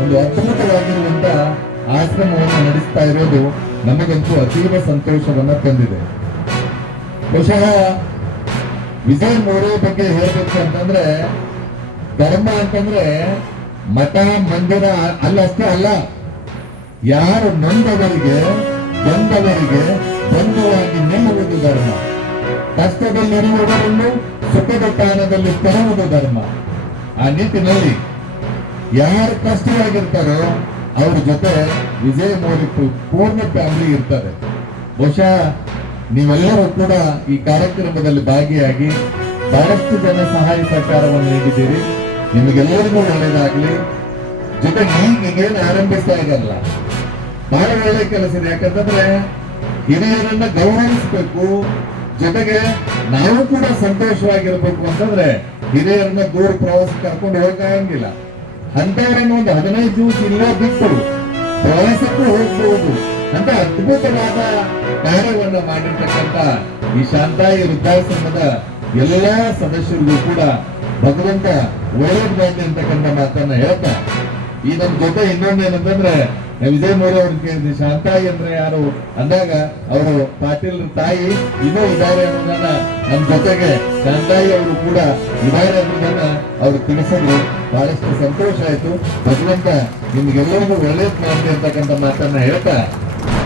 ಒಂದು ಅದ್ಭುತವಾಗಿರುವಂತ ಆಶ್ರಮವನ್ನು ನಡೆಸ್ತಾ ಇರೋದು ನಮಗಂತೂ ಅತೀವ ಸಂತೋಷವನ್ನ ತಂದಿದೆ. ಬಹುಶಃ ವಿಜಯ್ ಮೋರೆ ಬಗ್ಗೆ ಹೇಳ್ಬೇಕು ಅಂತಂದ್ರೆ, ಧರ್ಮ ಅಂತಂದ್ರೆ ಮಠ ಮಂದಿರ ಅಲ್ಲಷ್ಟೇ ಅಲ್ಲ, ಯಾರು ನೊಂದವರಿಗೆ ಬಂದವರಿಗೆ ಬಂಧುವಾಗಿ ನಿಲ್ಲುವುದು ಧರ್ಮ, ಕಷ್ಟದಲ್ಲಿರುವವರನ್ನು ಸುಖದ ತಾಣದಲ್ಲಿ ತರುವುದು ಧರ್ಮ. ಆ ನಿಟ್ಟಿನಲ್ಲಿ ಯಾರು ಕಷ್ಟವಾಗಿರ್ತಾರೋ ಅವ್ರ ಜೊತೆ ವಿಜಯ್ ಮೋರೆ ಪೂರ್ಣ ಫ್ಯಾಮಿಲಿ ಇರ್ತಾರೆ. ಬಹುಶಃ ನೀವೆಲ್ಲರೂ ಕೂಡ ಈ ಕಾರ್ಯಕ್ರಮದಲ್ಲಿ ಭಾಗಿಯಾಗಿ ಬಹಳಷ್ಟು ಜನ ಸಹಾಯ ಸಹಕಾರವನ್ನು ನೀಡಿದ್ದೀರಿ. ನಿಮಗೆಲ್ಲರಿಗೂ ಒಳ್ಳೆಯದಾಗಲಿ. ಜೊತೆಗೆ ಈಗೇನು ಆರಂಭಿಸ್ತಾ ಇದಲ್ಲ, ಬಹಳ ಒಳ್ಳೆ ಕೆಲಸ ಇದೆ. ಯಾಕಂತಂದ್ರೆ ಹಿರಿಯರನ್ನ ಗೌರವಿಸಬೇಕು, ಜೊತೆಗೆ ನಾವು ಕೂಡ ಸಂತೋಷವಾಗಿರ್ಬೇಕು. ಅಂತಂದ್ರೆ ಹಿರಿಯರನ್ನ ದೂರ ಪ್ರವಾಸ ಕರ್ಕೊಂಡು ಹೋಗಂಗಿಲ್ಲ, ಅಂತವರನ್ನು ಒಂದು 15 ದಿವಸ ಇಲ್ಲೇ ಬಿಟ್ಟು ಪ್ರವಾಸಕ್ಕೂ ಹೋಗ್ಬಹುದು ಅಂತ ಅದ್ಭುತವಾದ ಕಾರ್ಯವನ್ನ ಮಾಡಿರ್ತಕ್ಕಂಥ ಈ ಶಾಂತಾಯಿ ವೃದ್ಧಾಶ್ರಮದ ಎಲ್ಲಾ ಸದಸ್ಯರಿಗೂ ಕೂಡ ಭಗವಂತ ಒಳ್ಳೇದು ಮಾಡಿ ಅಂತಕ್ಕಂಥ ಮಾತನ್ನ ಹೇಳ್ತಾ, ಈ ನಮ್ಮ ಜೊತೆ ಇನ್ನೊಂದೇನಂತಂದ್ರೆ ವಿಜಯ್ ಮೋರೆ ಅವ್ರಿಗೆ ಶಾಂತಾಯಿ ಅಂದ್ರೆ ಯಾರು ಅಂದಾಗ ಅವರು ಪಾಟೀಲ್ ತಾಯಿ ಇನ್ನೂ ಇದ್ದಾರೆ ಅನ್ನೋದನ್ನ ನಮ್ಮ ಜೊತೆಗೆ ಶಾಂತಾಯಿ ಅವರು ಕೂಡ ಇದ್ದಾರೆ ಅನ್ನೋದನ್ನ ಅವ್ರು ತಿಳಿಸಿದ್ರು. ಬಹಳಷ್ಟು ಸಂತೋಷ ಆಯ್ತು. ಭಗವಂತ ನಿಮ್ಗೆಲ್ಲರಿಗೂ ಒಳ್ಳೇದು ಮಾಡಿ ಅಂತಕ್ಕಂಥ ಮಾತನ್ನ ಹೇಳ್ತಾ